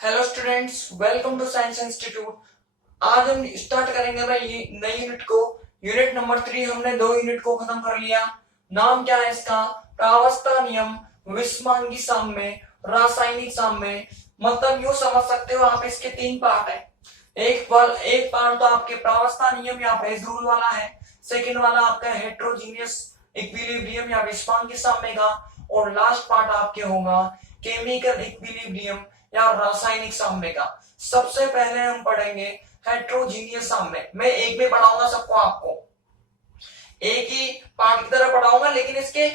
Hello students, welcome to science institute. आज हम start करेंगे भाई नई यूनिट को। Unit number 3। हमने 2 यूनिट को खत्म कर लिया। नाम क्या है इसका? प्रावस्था नियम, विस्मांगी साम्य, रासायनिक साम्य। मतलब यूं समझ सकते हो आप, इसके 3 पार्ट है। एक पार्ट तो आपके प्रावस्था नियम या फेज रूल वाला है। सेकंड वाला आपका हेट्रोजीनियस इक्विलिब्रियम या विस्मांगी साम्य का। और लास्ट पार्ट आपके होगा केमिकल इक्विलिब्रियम या रासायनिक साम्य का। सबसे पहले हम पढ़ेंगे हेट्रोजीनियस साम्य। मैं एक में पढ़ाऊंगा सबको, आपको एक ही पार्ट की तरह पढ़ाऊंगा, लेकिन इसके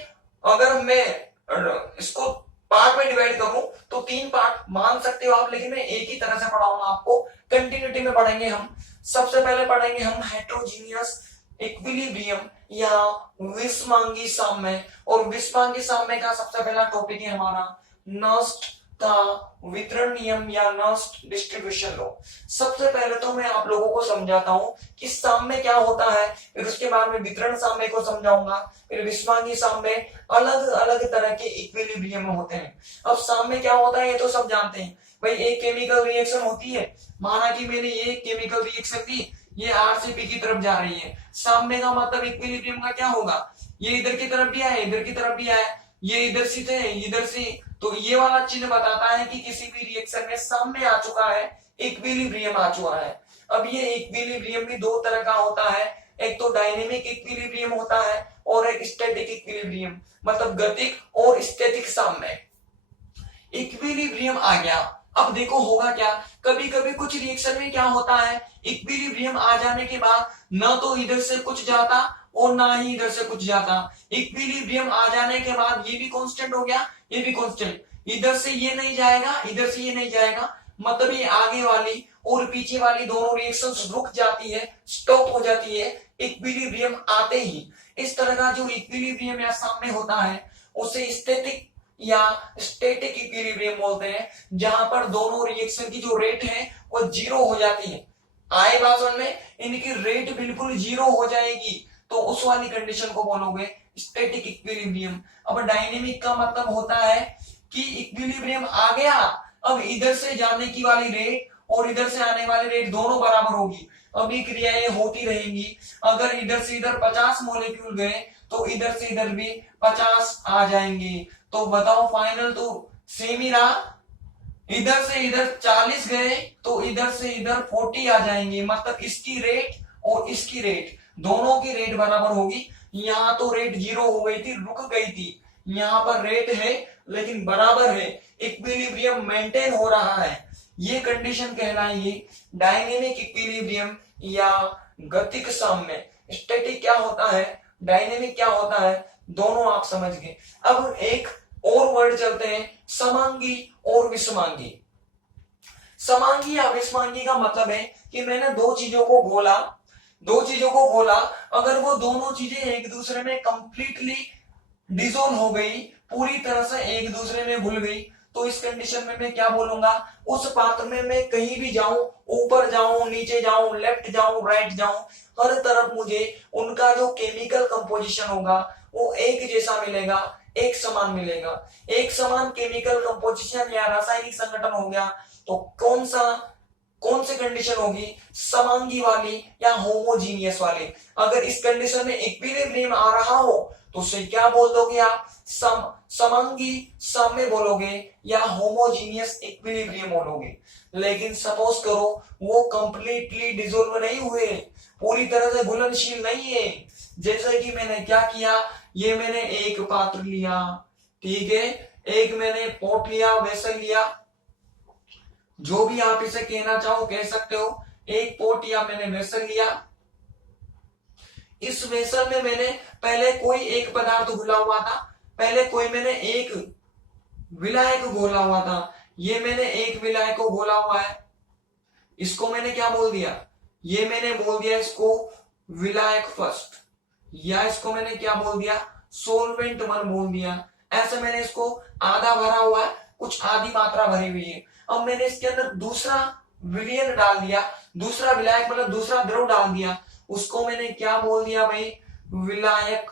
अगर मैं इसको पार्ट में डिवाइड करूं तो 3 पार्ट मान सकते हो आप, लेकिन मैं एक ही तरह से पढ़ाऊंगा आपको। कंटिन्यूटी में पढ़ेंगे हम। सबसे पहले पढ़ेंगे हम हेट्रोजीनियस इक्विलिब्रियम या विस्मांगी साम्य। और विस्मांगी साम्य का सबसे पहला टॉपिक है हमारा नस्ट का वितरण नियम या नस्ट डिस्ट्रीब्यूशन लॉ। सबसे पहले तो मैं आप लोगों को समझाता हूं कि साम्य क्या होता है, फिर उसके बाद में वितरण साम्य को समझाऊंगा, फिर विस्मांगी साम्य। अलग अलग तरह के इक्विलिब्रियम होते हैं। अब साम्य क्या होता है ये तो सब जानते हैं भाई। एक केमिकल रिएक्शन होती है, माना कि मैंने ये केमिकल रिएक्शन दी, ये आर से बी की तरफ जा रही है। साम्य का मतलब इक्विलिब्रियम का क्या होगा? ये इधर की तरफ भी आए, इधर की तरफ भी आए, ये इधर से थे, इधर से। तो ये वाला चिन्ह बताता है कि किसी भी रिएक्शन में साम्य आ चुका है, इक्विलिब्रियम आ चुका है। अब ये इक्विलिब्रियम भी 2 तरह का होता है। एक तो डायनेमिक इक्विलिब्रियम होता है और एक स्टैटिक इक्विलिब्रियम, मतलब गतिक और स्टैटिक साम्य। इक्विलिब्रियम आ गया। अब देखो होगा क्या, कभी कभी कुछ रिएक्शन में क्या होता है, इक्विलिब्रियम आ जाने के बाद न तो इधर से कुछ जाता और ना ही इधर से कुछ जाता। इक्विलिब्रियम आ जाने के बाद ये भी कांस्टेंट हो गया, ये भी कांस्टेंट। इधर से ये नहीं जाएगा, इधर से ये नहीं जाएगा, मतलब ये आगे वाली और पीछे वाली दोनों रिएक्शंस रुक जाती है, स्टॉप हो जाती है इक्विलिब्रियम आते ही। इस तरह का जो इक्विलिब्रियम या साम्य होता है उसे स्टैटिक या स्टैटिक इक्विलिब्रियम बोलते हैं, जहां पर दोनों रिएक्शन की जो रेट है वो 0 हो जाती है। आए बात समझ में? इनकी रेट बिल्कुल 0 हो जाएगी, तो उस वाली कंडीशन को बोलोगे स्टैटिक इक्विलिब्रियम। अब डायनेमिक का मतलब होता है कि इक्विलिब्रियम आ गया, अब इधर से जाने की वाली रेट और इधर से आने वाली रेट दोनों बराबर होगी। अब ये क्रियाएं होती रहेंगी। अगर इधर से इधर 50 मॉलिक्यूल गए तो इधर से इधर भी 50 आ जाएंगे। तो बताओ फाइनल तो सेम ही रहा। इधर से इधर 40 गए तो इधर से इधर 40 आ जाएंगे, मतलब इसकी रेट और इसकी रेट दोनों की रेट बराबर होगी। यहाँ तो रेट 0 हो गई थी, रुक गई थी, यहाँ पर रेट है लेकिन बराबर है, इक्विलिब्रियम मेंटेन हो रहा है। ये कंडीशन कहलाएगी डायनेमिक इक्विलिब्रियम या गतिक साम्य। स्टैटिक क्या होता है, डायनेमिक क्या होता है, दोनों आप समझ गए। अब एक और वर्ड चलते हैं, समांगी और विषमांगी। समांगी या विषमांगी का मतलब है कि मैंने दो चीजों को घोला, अगर वो दोनों चीजें एक दूसरे में कंप्लीटली डिसोल्व हो गई, पूरी तरह से एक दूसरे में घुल गई, तो इस कंडीशन में मैं क्या बोलूंगा, उस पात्र में मैं कहीं भी जाऊं, ऊपर जाऊं, नीचे जाऊं, लेफ्ट जाऊं, राइट जाऊं, हर तरफ मुझे उनका जो केमिकल कंपोजिशन होगा वो एक जैसा मिलेगा, एक समान मिलेगा। एक समान केमिकल कंपोजिशन या रासायनिक संगठन हो गया तो कौन सी कंडीशन होगी, समांगी वाली या होमोजीनियस वाली। अगर इस कंडीशन में इक्विलिब्रियम आ रहा हो तो उसे क्या बोल दोगे आप, समांगी साम्य बोलोगे या होमोजीनियस इक्विलिब्रियम बोलोगे। लेकिन सपोज करो वो कंप्लीटली डिसॉल्व नहीं हुए, पूरी तरह से घुलनशील नहीं है। जैसे कि मैंने क्या किया, ये मैंने एक पात्र लिया, ठीक है, एक मैंने पॉट लिया, वेसल लिया, जो भी आप इसे कहना चाहो कह सकते हो। एक पोट या मैंने वेसल लिया, इस वेसल में मैंने पहले कोई एक पदार्थ घुला हुआ था, पहले कोई मैंने एक विलायक घोला हुआ था। ये मैंने एक विलायक को घोला हुआ है, इसको मैंने क्या बोल दिया, ये मैंने बोल दिया इसको विलायक फर्स्ट, या इसको मैंने क्या बोल दिया, सोलवेंट 1 बोल दिया। ऐसे मैंने इसको आधा भरा हुआ है, कुछ आधी मात्रा भरी हुई है। अब मैंने इसके अंदर दूसरा विलयन डाल दिया, दूसरा विलायक मतलब दूसरा द्रव डाल दिया, उसको मैंने क्या बोल दिया भाई, विलायक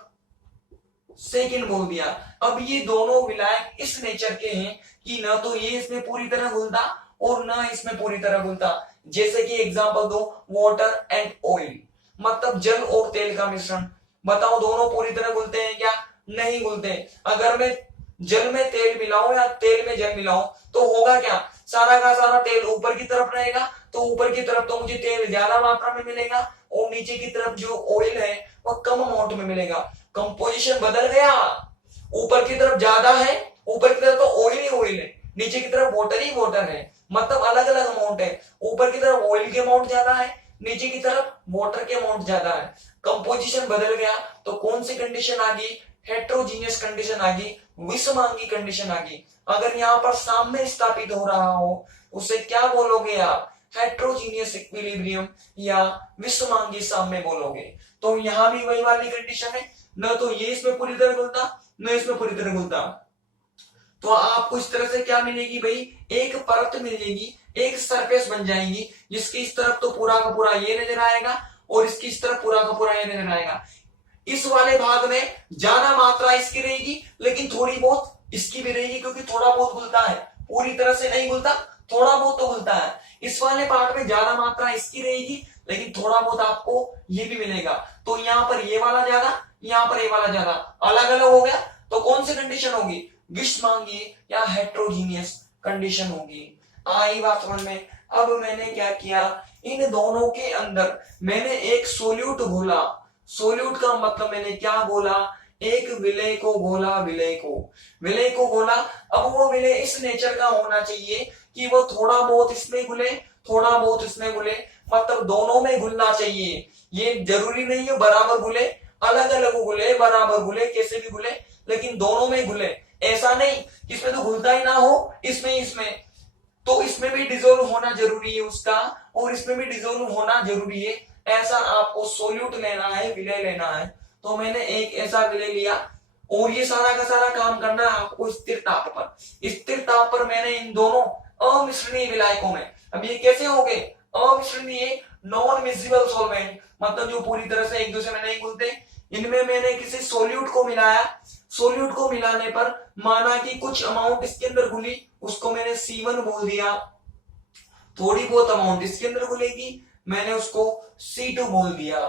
सेकंड बोल दिया। अब ये दोनों विलायक इस नेचर के हैं कि न तो ये इसमें पूरी तरह घुलता और न इसमें पूरी तरह घुलता। जैसे कि एग्जांपल दो, वाटर एंड ऑयल, मतलब जल और तेल का मिश्रण। बताओ दोनों पूरी तरह घुलते हैं क्या? नहीं घुलते। अगर मैं जल में तेल मिलाऊं या तेल में जल मिलाऊं तो होगा क्या? सारा का सारा तेल ऊपर की तरफ रहेगा, तो ऊपर की तरफ तो मुझे तेल ज्यादा मात्रा में मिलेगा और नीचे की तरफ जो ऑयल है वह कम अमाउंट में मिलेगा। कंपोजिशन बदल गया, ऊपर की तरफ ज्यादा है, ऊपर की तरफ तो ऑयल ही ऑयल है, नीचे की तरफ वाटर ही वाटर है, मतलब अलग अलग अमाउंट है। ऊपर की तरफ ऑयल के अमाउंट ज्यादा है, नीचे की तरफ वाटर के अमाउंट ज्यादा है। कंपोजिशन बदल गया तो कौन सी कंडीशन आ गई? हेट्रोजीनियस कंडीशन आ गई, विषमांगी कंडीशन आ गई। अगर यहाँ पर साम्य स्थापित हो रहा हो उसे क्या बोलोगे आप? हेट्रोजीनियस इक्विलिब्रियम या विषमांगी साम्य बोलोगे। तो यहाँ भी वही वाली कंडीशन है, न तो ये इसमें पूरी तरह घुलता न इसमें पूरी तरह घुलता। तो आपको इस तरह से क्या मिलेगी भाई? एक परत मिलेगी, एक सरफेस बन जाएगी जिसकी इस तरफ तो पूरा का पूरा ये नजर आएगा और इसकी इस तरफ पूरा का पूरा ये नजर आएगा। इस वाले भाग में ज्यादा मात्रा इसकी रहेगी लेकिन थोड़ी बहुत इसकी भी रहेगी, क्योंकि थोड़ा बहुत घुलता है, पूरी तरह से नहीं घुलता, थोड़ा बहुत तो घुलता है। इस वाले पार्ट में ज्यादा मात्रा इसकी रहेगी लेकिन थोड़ा बहुत आपको ये भी मिलेगा। तो यहाँ पर ये वाला ज्यादा, यहाँ पर ये वाला ज्यादा, अलग अलग हो गया। तो कौन सी कंडीशन होगी? विषमांगी या हेट्रोजीनियस कंडीशन होगी। आई बात समझ में? अब मैंने क्या किया, इन दोनों के अंदर मैंने एक सोल्यूट घोला। सोल्यूट का मतलब मैंने क्या घोला? एक विलय को घोला, विलय को घोला। अब वो विलय इस नेचर का होना चाहिए कि वो थोड़ा बहुत इसमें घुले, थोड़ा बहुत इसमें घुले, मतलब दोनों में घुलना चाहिए। ये जरूरी नहीं है बराबर घुले, अलग अलग घुले, बराबर घुले, कैसे भी घुले, लेकिन दोनों में घुले। ऐसा नहीं इसमें तो घुलता ही ना हो, इसमें तो इसमें भी डिजोल्व होना जरूरी है उसका, और इसमें भी डिजोल्व होना जरूरी है। ऐसा आपको सोल्यूट लेना है, विलय लेना है। तो मैंने एक ऐसा विलय लिया और ये सारा का सारा काम करना है आपको स्थिर ताप पर। स्थिर ताप पर मैंने इन दोनों अमिश्रणीय विलायकों में, अब ये कैसे हो गए अमिश्रणीय, नॉन मिक्सिबल सॉल्वेंट, मतलब जो पूरी तरह से एक दूसरे में नहीं घुलते, इनमें मैंने किसी सोल्यूट को मिलाया। सोल्यूट को मिलाने पर माना कि कुछ अमाउंट इसके अंदर घुली, उसको मैंने C1 बोल दिया। थोड़ी बहुत अमाउंट इसके अंदर घुलेगी, मैंने उसको C2 बोल दिया।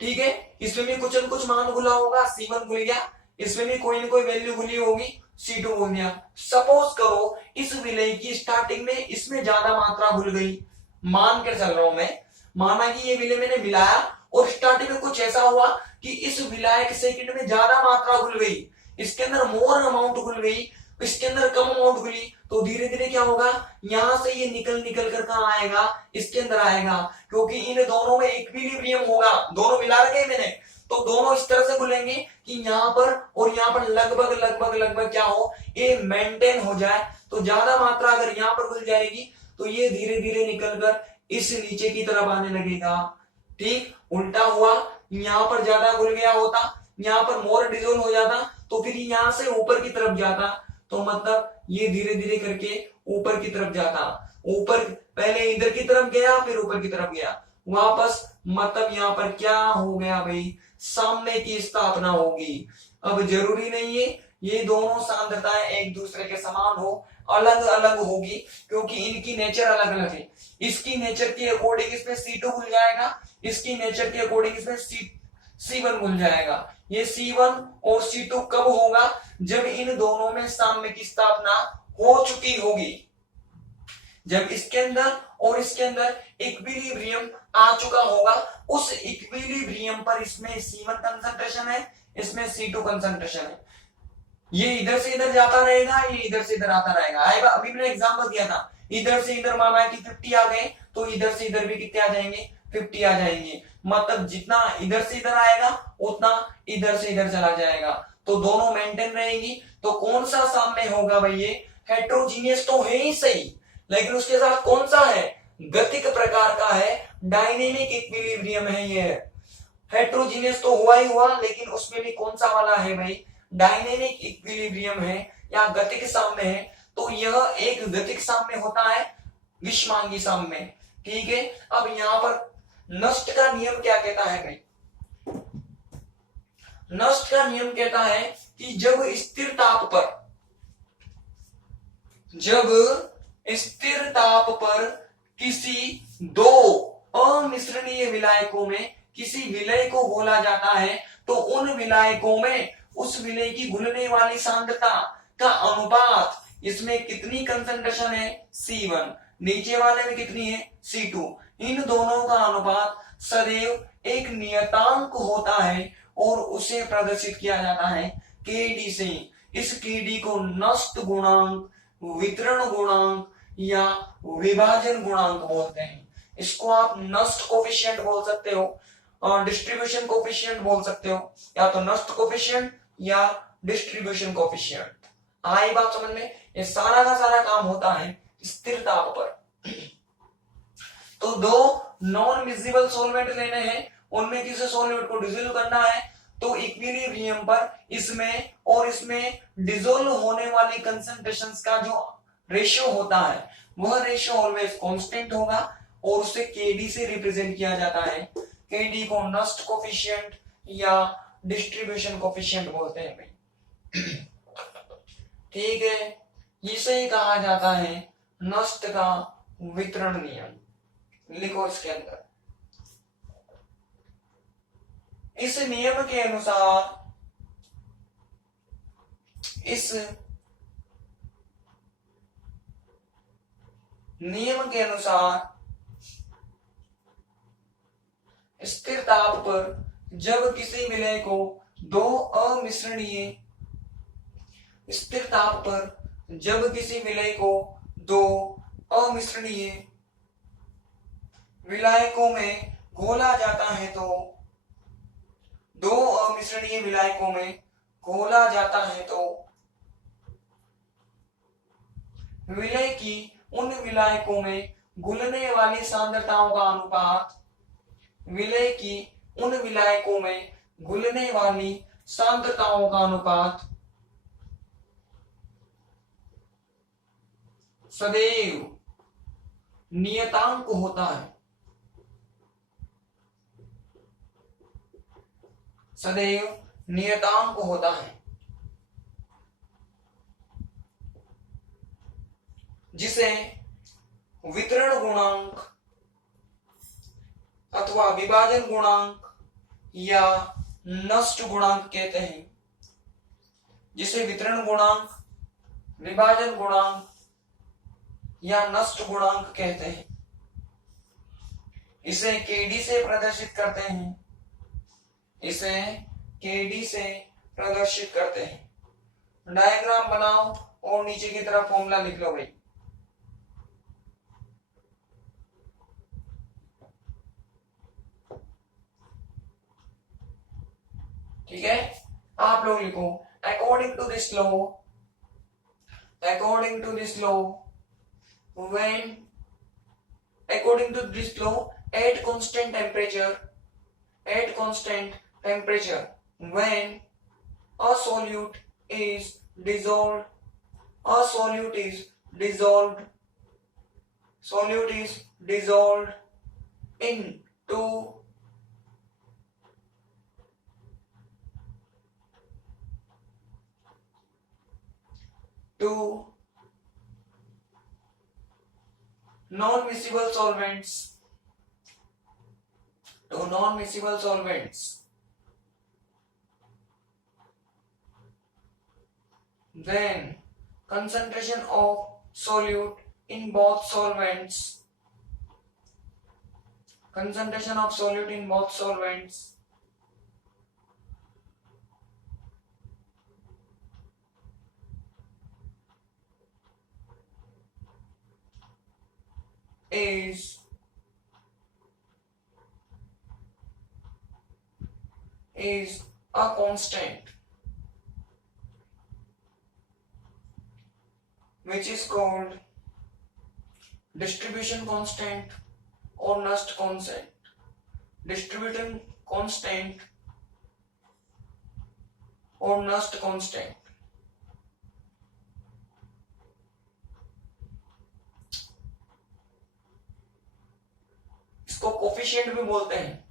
ठीक है, इसमें भी कुछ न कुछ मान घुला होगा, C1 घुल गया, इसमें भी कोई ना कोई वैल्यू घुली होगी, C2 बोल दिया। सपोज करो इस विलय की स्टार्टिंग में इसमें ज्यादा मात्रा घुल गई, मान कर चल रहा हूं मैं, माना कि ये विलय मैंने मिलाया और स्टार्टिंग में कुछ ऐसा हुआ कि इस विलायक सेकंड में ज्यादा मात्रा घुल गई, इसके अंदर मोर अमाउंट घुल गई, इसके अंदर कम अमाउंट घुली। तो धीरे धीरे क्या होगा, यहां से ये निकल निकल कर कहां आएगा, इसके अंदर आएगा, क्योंकि इन दोनों में इक्विलिब्रियम होगा, दोनों मिला रखे मैंने, तो दोनों इस तरह से घुलेंगे कि यहाँ पर और यहाँ पर लगभग लगभग लगभग क्या हो, ये मेंटेन हो जाए। तो ज्यादा मात्रा अगर यहाँ पर घुल जाएगी तो ये धीरे धीरे निकलकर इस नीचे की तरफ आने लगेगा। ठीक उल्टा हुआ, यहाँ पर ज्यादा घुल गया होता, यहाँ पर मोर डिजोल्व हो जाता, तो फिर यहाँ से ऊपर की तरफ जाता, तो मतलब ये धीरे धीरे करके ऊपर की तरफ जाता, ऊपर पहले इधर की तरफ गया फिर ऊपर की तरफ गया वापस, मतलब यहाँ पर क्या हो गया भाई, साम्य की स्थापना होगी। अब जरूरी नहीं है ये दोनों सांद्रताएं एक दूसरे के समान हो, अलग अलग होगी, क्योंकि इनकी नेचर अलग अलग है। इसकी नेचर के अकॉर्डिंग इसमें C2 घुल जाएगा, इसकी नेचर के अकॉर्डिंग इसमें C1 घुल जाएगा। ये C1 और C2 कब होगा, जब इन दोनों में साम्य की स्थापना हो चुकी होगी, जब इसके अंदर और इसके अंदर इक्विलिब्रियम आ चुका होगा। उस इक्विलिब्रियम पर इसमें C1 कंसंट्रेशन है, इसमें C2 कंसंट्रेशन है। ये इधर से इधर जाता रहेगा, ये इधर से इधर आता रहेगा। आएगा, अभी मैंने एग्जांपल दिया था, इधर से इधर माना कि 50 आ गए तो इधर से इधर भी कितने आ जाएंगे, 50 आ जाएंगे। मतलब जितना इधर से इधर आएगा उतना इधर से इधर चला जाएगा, तो दोनों मेंटेन रहेंगी। तो कौन सा साम्य होगा भाई, ये हेट्रोजीनियस तो है ही सही, लेकिन उसके साथ कौन सा है, गतिक प्रकार का है, डायनेमिक इक्विलिब्रियम है। ये हेट्रोजीनियस तो हुआ ही हुआ, लेकिन उसमें भी कौन सा वाला है भाई, डायनेमिक इक्विलिब्रियम है या गतिक साम्य है। तो यह एक गतिक साम्य होता है, विषमांगी साम्य। ठीक है, अब यहां पर नष्ट का नियम क्या कहता है भाई, नष्ट का नियम कहता है कि जब स्थिर ताप पर स्थिर ताप पर किसी दो अमिश्रणीय विलायकों में किसी विलय को घोला जाता है तो उन विलायकों में उस विलय की घुलने वाली सांद्रता का अनुपात, इसमें कितनी कंसंट्रेशन है C1, नीचे वाले में कितनी है C2, इन दोनों का अनुपात सदैव एक नियतांक होता है और उसे प्रदर्शित किया जाता है Kd से। इस Kd को नष्ट गुणांक, वितरण गुणांक या विभाजन गुणांक बोलते हैं। इसको आप नष्ट कोफिशिएंट बोल सकते हो, डिस्ट्रीब्यूशन कोफिशिएंट बोल सकते हो, या तो नष्ट कोफिशिएंट या डिस्ट्रीब्यूशन कोफिशिएंट। आई बात समझ में? ये सारा का सारा काम होता है स्थिर ताप पर। तो दो नॉन मिसिबल सॉल्वेंट लेने हैं, उनमें किसी सॉल्वेंट को डिसोल्व करना है तो इक्विलिब्रियम पर इसमें और इसमें डिसोल्व होने वाली कंसंट्रेशंस का जो रेशियो होता है वह रेशियो ऑलवेज कांस्टेंट होगा और उसे Kd से रिप्रेजेंट किया जाता है। Kd को नष्ट कोफिशिएंट या डिस्ट्रीब्यूशन कोफिशिएंट बोलते हैं भाई। ठीक है, इसे कहा जाता है नष्ट का वितरण नियम। लिखो इसके अंदर, इस नियम के अनुसार, इस नियम के अनुसार स्थिर ताप पर जब किसी विलय को दो अमिश्रणीय, स्थिर ताप पर जब किसी विलय को दो अमिश्रणीय विलायकों में घोला जाता है तो दो अमिश्रणीय विलायकों में घोला जाता है तो विलय की उन विलायकों में घुलने वाली सांद्रताओं का अनुपात, विलय की उन विलायकों में घुलने वाली सांद्रताओं का अनुपात सदैव नियतांक होता है, सदैव नियतांक होता है, जिसे वितरण गुणांक अथवा विभाजन गुणांक या नष्ट गुणांक कहते हैं। जिसे वितरण गुणांक, विभाजन गुणांक या नष्ट गुणांक कहते हैं। इसे Kd से प्रदर्शित करते हैं, इसे Kd से प्रदर्शित करते हैं। डायग्राम बनाओ और नीचे की तरफ फॉर्मूला लिख लो भाई। ठीक है, आप लोग लिखो according to this law, according to this law when according to this law at constant temperature, at constant temperature when a solute is dissolved, a solute is dissolved, solute is dissolved into non-miscible solvents, to non-miscible solvents, then concentration of solute in both solvents, concentration of solute in both solvents is a constant which is called distribution constant or Nernst constant, distribution constant or Nernst constant। इसको coefficient भी बोलते हैं,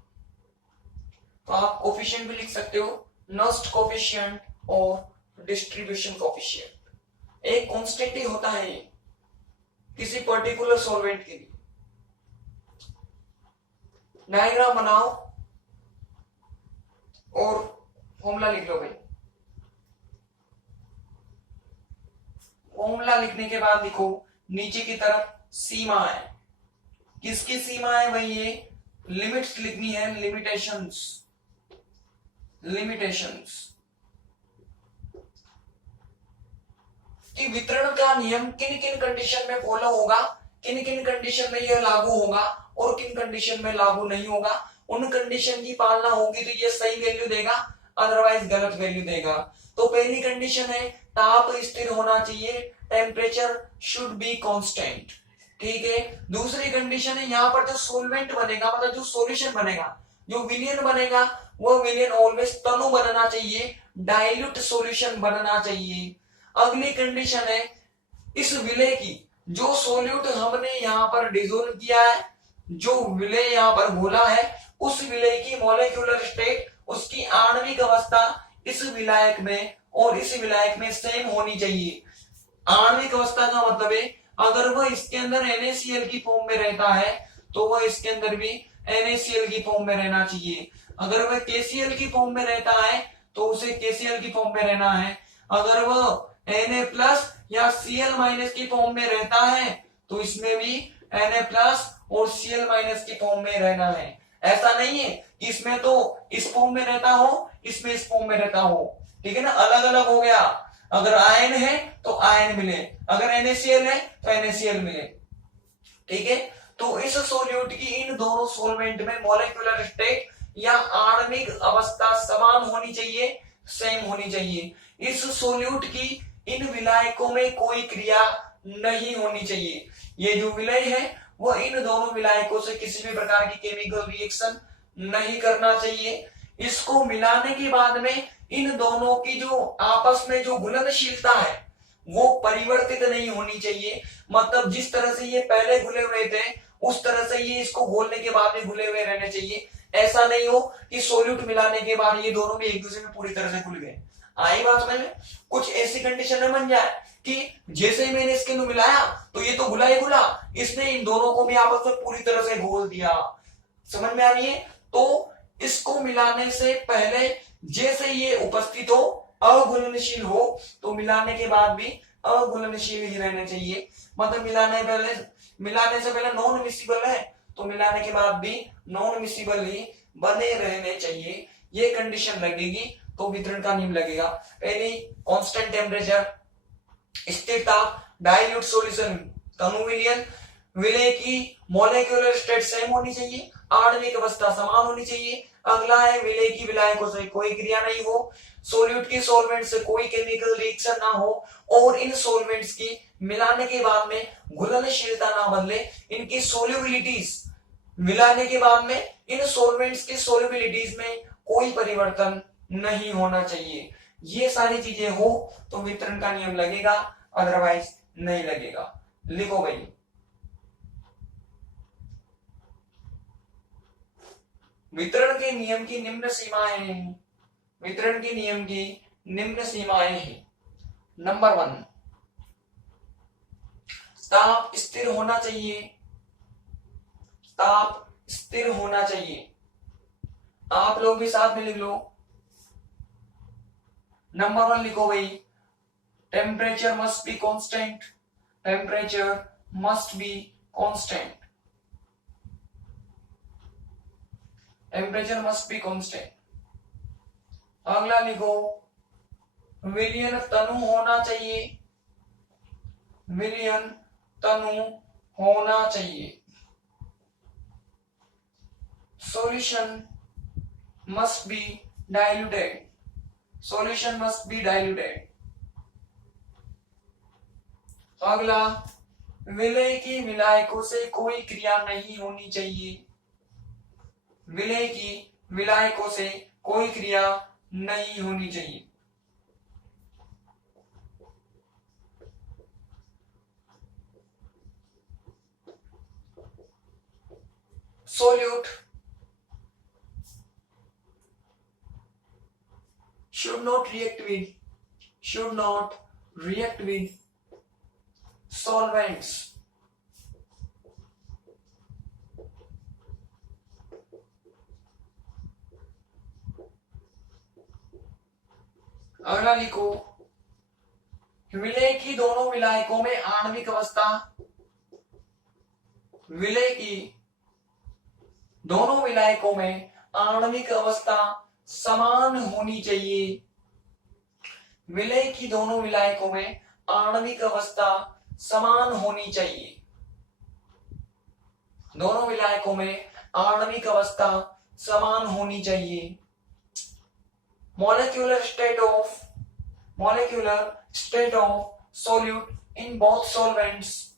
तो आप coefficient भी लिख सकते हो, नर्स्ट कोफिशिएंट और डिस्ट्रीब्यूशन कोफिशिएंट। एक कांस्टेंट ही होता है, किसी पर्टिकुलर सॉल्वेंट के लिए। डायग्राम बनाओ और फॉर्मूला लिख लो भाई। फॉर्मूला लिखने के बाद लिखो नीचे की तरफ सीमा है। किसकी सीमा है भाई? ये लिमिट्स लिखनी है, लिमिटेशंस। लिमिटेशंस कि वितरण का नियम किन किन कंडीशन में फॉलो होगा, किन किन कंडीशन में यह लागू होगा और किन कंडीशन में लागू नहीं होगा। उन कंडीशन की पालना होगी तो ये सही वैल्यू देगा, अदरवाइज गलत वैल्यू देगा। तो पहली कंडीशन है ताप स्थिर होना चाहिए, टेम्परेचर शुड बी कांस्टेंट। ठीक है। दूसरी कंडीशन है यहाँ पर जो सोलवेंट बनेगा, मतलब जो सॉल्यूशन बनेगा, जो विलियन बनेगा, वो विलियन ऑलवेज तनु बनना चाहिए, डाइल्यूट सॉल्यूशन बनना चाहिए। अगली कंडीशन है इस विलय की, जो सोल्यूट हमने यहाँ पर डिसोल्व किया है, जो विलय यहाँ पर घोला है, उस विलय की मॉलिक्यूलर स्टेट, उसकी आणविक अवस्था इस विलायक में और इस विलायक में सेम होनी चाहिए। आणविक अवस्था का मतलब है अगर वह इसके अंदर NaCl की फॉर्म में रहता है तो वह इसके अंदर भी NaCl की फॉर्म में रहना चाहिए। अगर वह KCl की फॉर्म में रहता है तो उसे KCl की फॉर्म में रहना है। अगर वह Na+ या Cl- की फॉर्म में रहता है तो इसमें भी Na+ और Cl- की फॉर्म में रहना है। ऐसा नहीं है कि इसमें तो इस फॉर्म में रहता हो, इसमें इस फॉर्म में रहता हो। ठीक है ना, अलग अलग हो गया। अगर आयन है तो आयन मिले, अगर NaCl है तो NaCl मिले। ठीक है। तो इस सोल्यूट की इन दोनों सोलवेंट में मॉलिक्यूलर स्टेट या आणविक अवस्था समान होनी चाहिए, सेम होनी चाहिए। इस सोल्यूट की इन विलायकों में कोई क्रिया नहीं होनी चाहिए। ये जो विलय है वो इन दोनों विलायकों से किसी भी प्रकार की केमिकल रिएक्शन नहीं करना चाहिए। इसको मिलाने के बाद में इन दोनों की जो आपस में जो घुलनशीलता है वो परिवर्तित नहीं होनी चाहिए। मतलब जिस तरह से ये पहले घुले हुए थे उस तरह से ये इसको घोलने के बाद में घुले हुए रहने चाहिए। ऐसा नहीं हो कि सोल्यूट मिलाने के बाद ये दोनों भी एक दूसरे में पूरी तरह से घुल गए। आई बात समझ में? कुछ ऐसी कंडीशन में बन जाए कि जैसे ही मैंने इसके अंदर मिलाया तो ये तो घुला ही घुला, इसने इन दोनों को भी आपस में पूरी तरह से घोल दिया। समझ में आ रही है? तो इसको मिलाने से पहले जैसे ये उपस्थित हो, अघुलनशील हो, तो मिलाने के बाद भी अघुलनशील ही रहने चाहिए। मतलब मिलाने से पहले नॉन मिसिबल है तो मिलाने के बाद भी नॉन मिसिबल ही बने रहने चाहिए। ये कंडीशन लगेगी तो वितरण का नियम लगेगा। पहली कांस्टेंट टेम्परेचर, स्थिर ताप, डाइल्यूट सॉल्यूशन, तनु विलयन, विलय की मॉलिक्यूलर स्टेट सेम होनी चाहिए, आणविक अवस्था समान होनी चाहिए। अगला है विलय की विलायकों से कोई क्रिया नहीं हो, सोल्यूट की सॉल्वेंट से कोई केमिकल रिएक्शन ना हो और इन सॉल्वेंट्स की मिलाने के बाद में घुलनशीलता ना बदले। इनकी सोल्युबिलिटीज मिलाने के बाद में इन सॉल्वेंट्स की सोल्युबिलिटीज में कोई परिवर्तन नहीं होना चाहिए। ये सारी चीजें हो तो वितरण का नियम लगेगा, अदरवाइज नहीं लगेगा। लिखो भाई। वितरण के नियम की निम्न सीमाएं हैं। वितरण के नियम की निम्न सीमाएं हैं। नंबर 1, ताप स्थिर होना चाहिए। ताप स्थिर होना चाहिए। आप लोग भी साथ में लिख लो। नंबर 1 लिखो भाई, temperature must be constant. Temperature must be constant. Temperature must be constant. अगला लिखो, विलयन तनु होना चाहिए। विलयन तनु होना चाहिए। Solution must be diluted. Solution must be diluted. अगला, विलय की विलायकों से कोई क्रिया नहीं होनी चाहिए। विलय की विलायकों से कोई क्रिया नहीं होनी चाहिए। solute should not react with solvents अगला लिखो, विलय की दोनों विलायकों में आणविक अवस्था, विलय की दोनों विलायकों में आणविक अवस्था समान होनी चाहिए। विलय की दोनों विलायकों में आणविक अवस्था समान होनी चाहिए। दोनों विलायकों में आणविक अवस्था समान होनी चाहिए। molecular state of solute in both solvents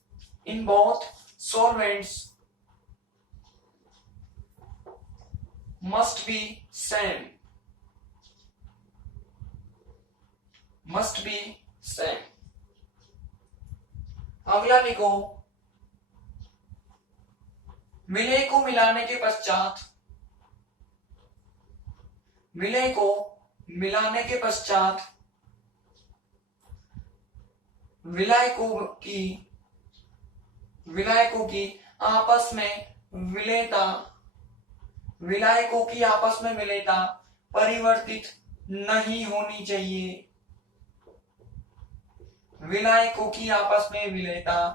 must be same, अगला लिखो, विलय को मिलाने के पश्चात विलायकों की आपस में विलेयता परिवर्तित नहीं होनी चाहिए। विलायकों की आपस में विलेयता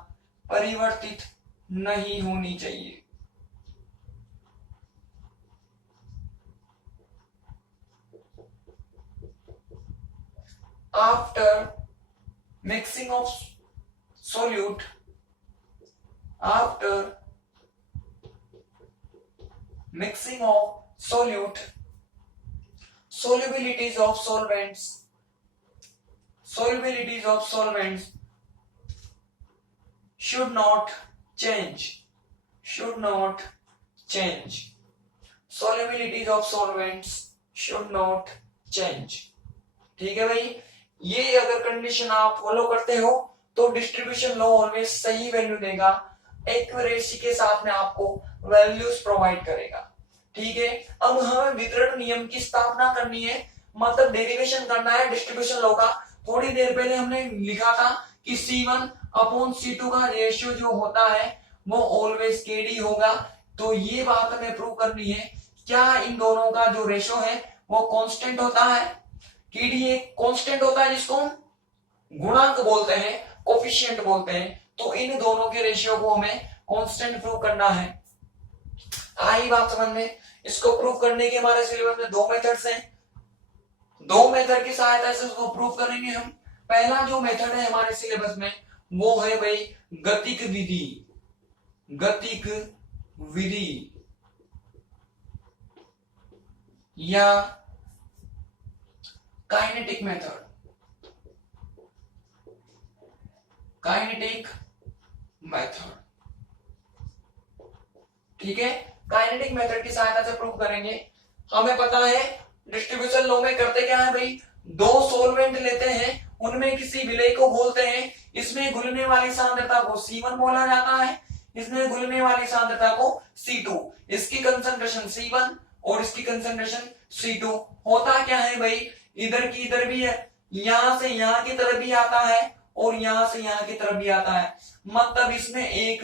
परिवर्तित नहीं होनी चाहिए। After mixing of solute, solubilities of solvents should not change. Solubilities of solvents should not change. ठीक है भाई, ये अगर कंडीशन आप फॉलो करते हो तो डिस्ट्रीब्यूशन लॉ ऑलवेज सही वैल्यू देगा, एक्यूरेसी के साथ में आपको वैल्यूज प्रोवाइड करेगा। ठीक है, अब हमें वितरण नियम की स्थापना करनी है, मतलब डेरिवेशन करना है डिस्ट्रीब्यूशन लॉ का। थोड़ी देर पहले हमने लिखा था कि C1 अपॉन C2 का रेशियो जो होता है वो ऑलवेज KD होगा। तो ये बात हमें प्रूव करनी है, क्या इन दोनों का जो रेशियो है वो कांस्टेंट होता है। KD एक कांस्टेंट होता है जिसको गुणांक बोलते हैं, कोफिशिएंट बोलते हैं। तो इन दोनों के रेशियो को हमें कांस्टेंट प्रूव करना है। आई बात समझ में। इसको प्रूव करने के हमारे सिलेबस में दो मेथड्स हैं, दो मेथड की सहायता से उसको प्रूव करेंगे हम। पहला जो मेथड है हमारे सिलेबस में वो है भाई गतिक विधि या काइनेटिक मेथड। ठीक है, काइनेटिक मेथड की सहायता से प्रूव करेंगे। हमें पता है डिस्ट्रीब्यूशन लॉ में करते क्या है भाई, दो सोलवेंट लेते हैं, उनमें किसी विलय को बोलते हैं, इसमें घुलने वाली सांद्रता को C1 बोला जाता है, इसमें घुलने वाली सांद्रता को C2। इसकी कंसंट्रेशन C1 और इसकी कंसंट्रेशन C2। होता क्या है भाई, इधर की इधर भी है, यहां से यहां की तरफ भी आता है और यहां से यहां की तरफ भी आता है। मतलब इसमें एक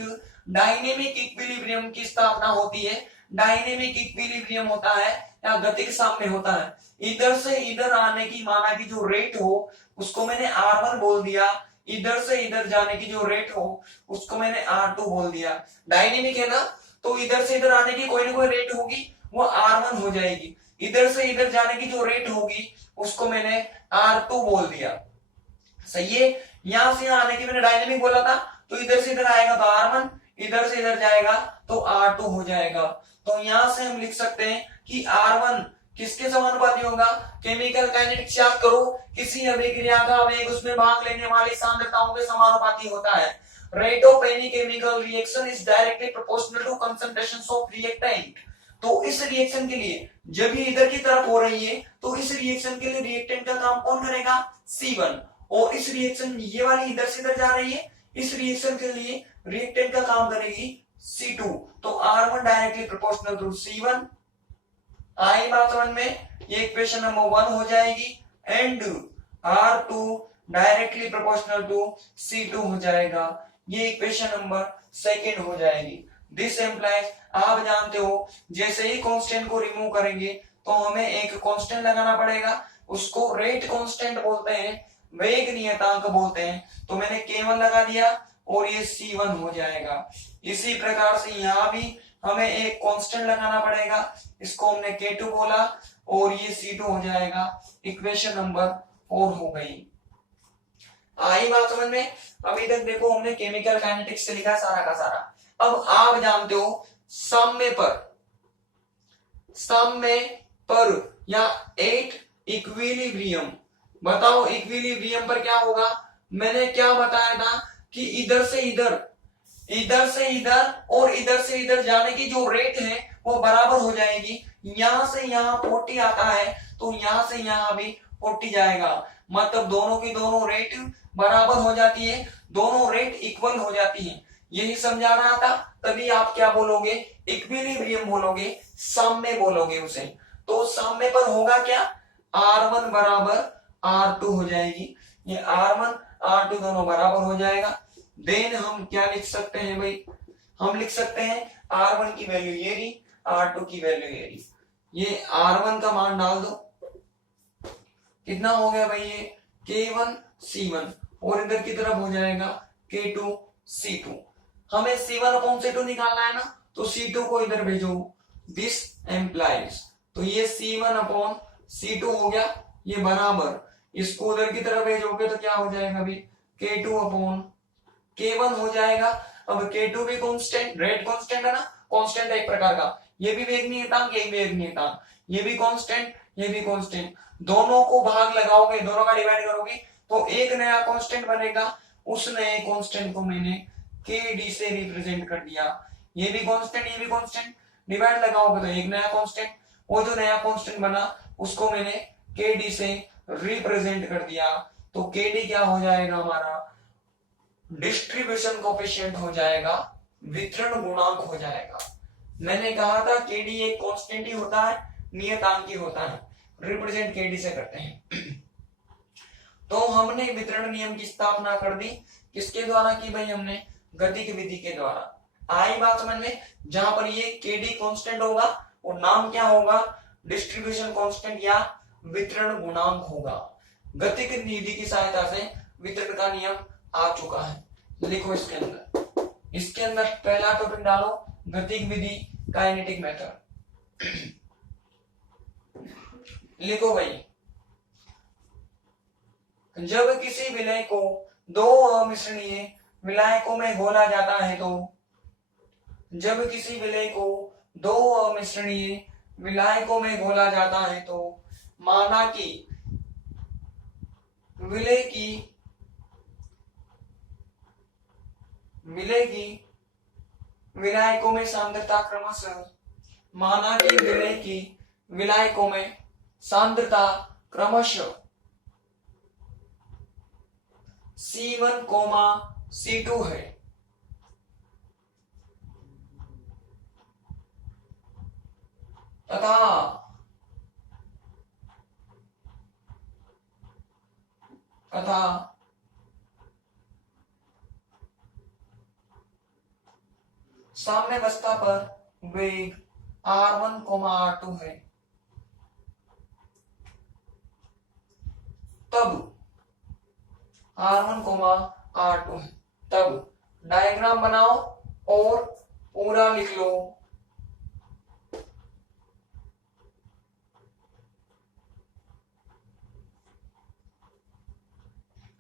डायनेमिक इक्विलिब्रियम की स्थापना होती है। डायनेमिक इक्विलिब्रियम होता है या गतिक साम्य होता है। इधर से इधर आने की माना की जो रेट हो उसको मैंने R1 बोल दिया, इधर से इधर जाने की जो रेट हो उसको मैंने R2 बोल दिया। डायनेमिक है ना, तो इधर से इधर आने की कोई ना कोई रेट होगी, वो R1 हो जाएगी। इधर से इधर जाने की जो रेट होगी उसको मैंने R2 बोल दिया। सही है, यहां से यहां आने की मैंने डायनेमिक बोला था, तो इधर से इधर आएगा तो R1, इधर से इधर जाएगा तो R2 हो जाएगा। तो यहां से हम लिख सकते हैं कि R1 किसके समानुपाती होगा, केमिकल काइनेटिक्स याद करो, किसी अभिक्रिया का वेग उसमें भाग लेने वाली सांद्रताओं के समानुपाती होता है। Rate of any chemical reaction is directly proportional to concentrations of reactant. तो इस रिएक्शन के लिए जब ये इधर की तरफ हो रही है तो इस रिएक्शन के लिए रिएक्टेंट का काम कौन करेगा, C1। और इस रिएक्शन ये वाली इधर से इधर जा रही है, इस रिएक्शन के लिए रिएक्टेंट का काम करेगी C2। तो R1 directly proportional to C1। आई बात समझ में, ये इक्वेशन नंबर 1 हो जाएगी and R2 directly proportional to C2 हो जाएगा। ये इक्वेशन नंबर 2 हो जाएगी। दिस एम्प्लाइज, आप जानते हो जैसे ही कांस्टेंट को रिमूव करेंगे तो हमें एक कांस्टेंट लगाना पड़ेगा, उसको रेट कांस्टेंट बोलते हैं, वेग नियतांक बोलते हैं। तो मैंने K1 लगा दिया और ये C1 हो जाएगा। इसी प्रकार से यहाँ भी हमें एक कांस्टेंट लगाना पड़ेगा, इसको हमने K2 बोला और ये C2 हो जाएगा। इक्वेशन नंबर 4 हो गई। आई बात समझ में? अभी तक देखो हमने केमिकल काइनेटिक्स से लिखा सारा का सारा। अब आप जानते हो साम्य पर या एट इक्विलिब्रियम। बताओ इक्विलिब्रियम पर क्या होगा? मैंने क्या बताया था कि इधर से इधर और इधर से इधर जाने की जो रेट है वो बराबर हो जाएगी। यहां से यहां 40 आता है तो यहां से यहां भी 40 जाएगा, मतलब दोनों की दोनों रेट बराबर हो जाती है, दोनों रेट इक्वल हो जाती है। यही समझाना था। तभी आप क्या बोलोगे? इक्विलिब्रियम बोलोगे, साम्य बोलोगे उसे। तो साम्य पर होगा क्या? R1 बराबर R2 हो जाएगी। ये R1 R2 दोनों बराबर हो जाएगा। देन हम क्या लिख सकते हैं भाई? हम लिख सकते हैं R1 की वैल्यू ये रही, R2 की वैल्यू ये रही। ये R1 का मान डाल दो, कितना हो गया भाई? ये K1 C1 और इधर की तरफ हो जाएगा K2 C2। हमें C1 अपॉन C2 निकालना है ना, तो C2 को इधर भेजो। दिस एम्प्लाइज, तो ये C1 अपॉन C2 हो गया, ये बराबर इसको उधर की तरफ भेजोगे तो क्या हो जाएगा भाई? K2 अपॉन K1 हो जाएगा। अब K2 भी कांस्टेंट, रेट कांस्टेंट है ना, कांस्टेंट है एक प्रकार का। ये भी वेग नियतांक, ये भी वेग नियतांक, ये भी कांस्टेंट, ये भी कांस्टेंट। दोनों को भाग लगाओगे, दोनों का डिवाइड करोगे तो एक नया कांस्टेंट बनेगा। उस नए कांस्टेंट को मैंने KD से रिप्रेजेंट कर दिया। ये भी कांस्टेंट, ये भी कांस्टेंट, डिवाइड लगाओगे तो एक नया कांस्टेंट। वो जो नया कांस्टेंट बना उसको मैंने KD से रिप्रेजेंट कर दिया। तो KD क्या हो जाएगा हमारा? डिस्ट्रीब्यूशन कोएफिशिएंट हो जाएगा, वितरण गुणांक हो जाएगा। मैंने कहा था KD एक कांस्टेंट ही होता है, नियतांक ही होता है, रिप्रेजेंट KD से करते हैं। तो हमने वितरण नियम की स्थापना कर दी, किसके द्वारा की भाई? हमने गतिक विधि के द्वारा। आई बात समझ में? जहां पर ये KD कांस्टेंट होगा और नाम क्या होगा? डिस्ट्रीब्यूशन कांस्टेंट या वितरण गुणांक होगा। गतिक विधि की सहायता से वितरण का नियम आ चुका है। लिखो इसके अंदर पहला टॉपिक डालो, गतिक विधि, काइनेटिक मेथड। लिखो भाई, जब किसी विलय को दो अमिश्रणीय विलायकों में घोला जाता है तो जब किसी विलय को दो अमिश्रणीय विलायकों में घोला जाता है तो माना कि विलय की विलायकों में सांद्रता क्रमशः, माना कि विलय की विलायकों में सांद्रता क्रमशः C1, C2 है तथा साम्यावस्था पर वेग R1, R2 है, तब R1, R2 है, तब डायग्राम बनाओ और पूरा लिख लो।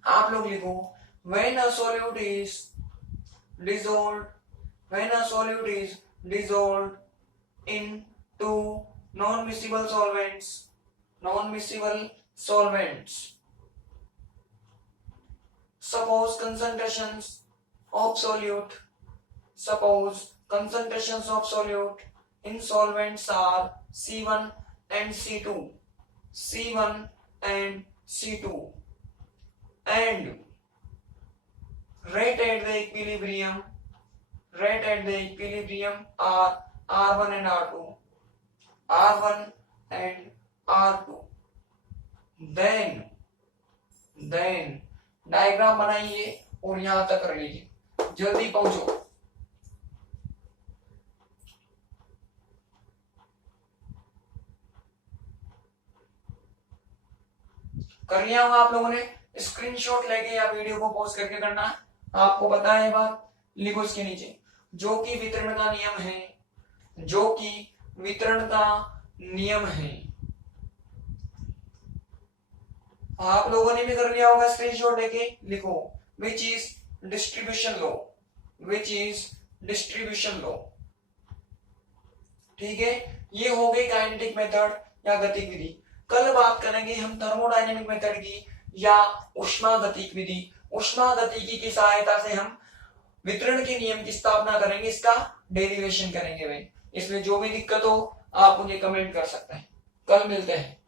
आप लोग लिखो, when a solute is dissolved in two non-miscible solvents, suppose concentrations of solute in solvents are C1 and C2 and rate at the equilibrium are R1 and R2, then diagram बनाइए और यहां तक कर लीजिए, जल्दी पहुंचो। कर लिया होगा आप लोगों ने। स्क्रीनशॉट लेके या वीडियो को पॉज करके करना है, आपको पता है बात। लिखो इसके नीचे, जो कि वितरण का नियम है, जो कि वितरण का नियम है। आप लोगों ने भी कर लिया होगा स्क्रीनशॉट लेके। लिखो which is distribution law, which is distribution law. ठीक है, ये हो गई काइनेटिक मेथड या गतिक विधि। कल बात करेंगे हम थर्मोडायनेमिक मेथड की या ऊष्मागतिक विधि। ऊष्मागतिकी की सहायता से हम वितरण के नियम की स्थापना करेंगे, इसका डेरिवेशन करेंगे। इसमें जो भी दिक्कत हो आप मुझे कमेंट कर सकते हैं। कल मिलते हैं।